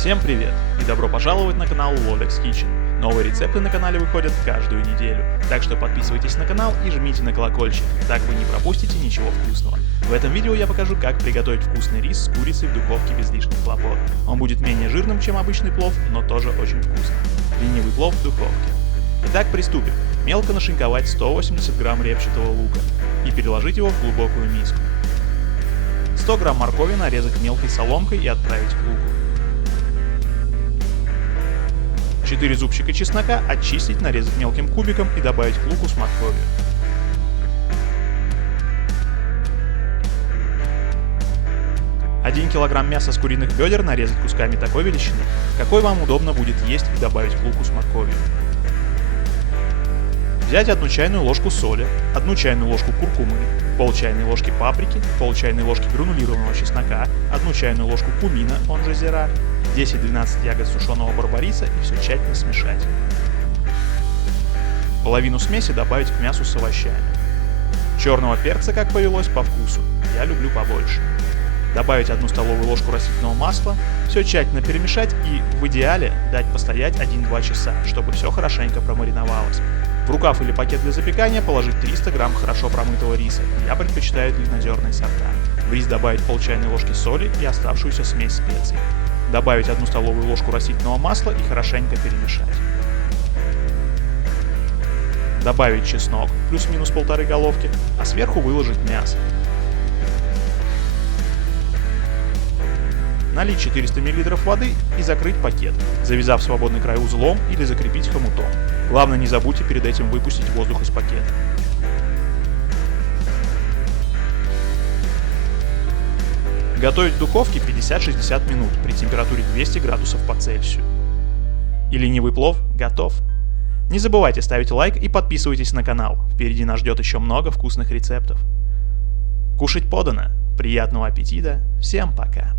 Всем привет и добро пожаловать на канал Lodex Kitchen. Новые рецепты на канале выходят каждую неделю, так что подписывайтесь на канал и жмите на колокольчик, так вы не пропустите ничего вкусного. В этом видео я покажу, как приготовить вкусный рис с курицей в духовке без лишних хлопот. Он будет менее жирным, чем обычный плов, но тоже очень вкусный. Ленивый плов в духовке. Итак, приступим. Мелко нашинковать 180 грамм репчатого лука и переложить его в глубокую миску. 100 грамм моркови нарезать мелкой соломкой и отправить к луку. 4 зубчика чеснока очистить, нарезать мелким кубиком и добавить к луку с морковью. Один килограмм мяса с куриных бедер нарезать кусками такой величины, какой вам удобно будет есть, и добавить к луку с морковью. Взять 1 чайную ложку соли, 1 чайную ложку куркумы, пол чайной ложки паприки, пол чайной ложки гранулированного чеснока, 1 чайную ложку кумина, он же зира, 10-12 ягод сушеного барбариса и все тщательно смешать. Половину смеси добавить к мясу с овощами. Черного перца, как повелось, по вкусу, я люблю побольше. Добавить 1 столовую ложку растительного масла, все тщательно перемешать и, в идеале, дать постоять 1-2 часа, чтобы все хорошенько промариновалось. В рукав или пакет для запекания положить 300 грамм хорошо промытого риса, я предпочитаю длиннозерные сорта. В рис добавить пол чайной ложки соли и оставшуюся смесь специй. Добавить 1 столовую ложку растительного масла и хорошенько перемешать. Добавить чеснок, плюс-минус 1,5 головки, а сверху выложить мясо. Налить 400 мл воды и закрыть пакет, завязав свободный край узлом или закрепить хомутом. Главное, не забудьте перед этим выпустить воздух из пакета. Готовить в духовке 50-60 минут при температуре 200 градусов по Цельсию. И ленивый плов готов. Не забывайте ставить лайк и подписывайтесь на канал, впереди нас ждет еще много вкусных рецептов. Кушать подано, приятного аппетита, всем пока!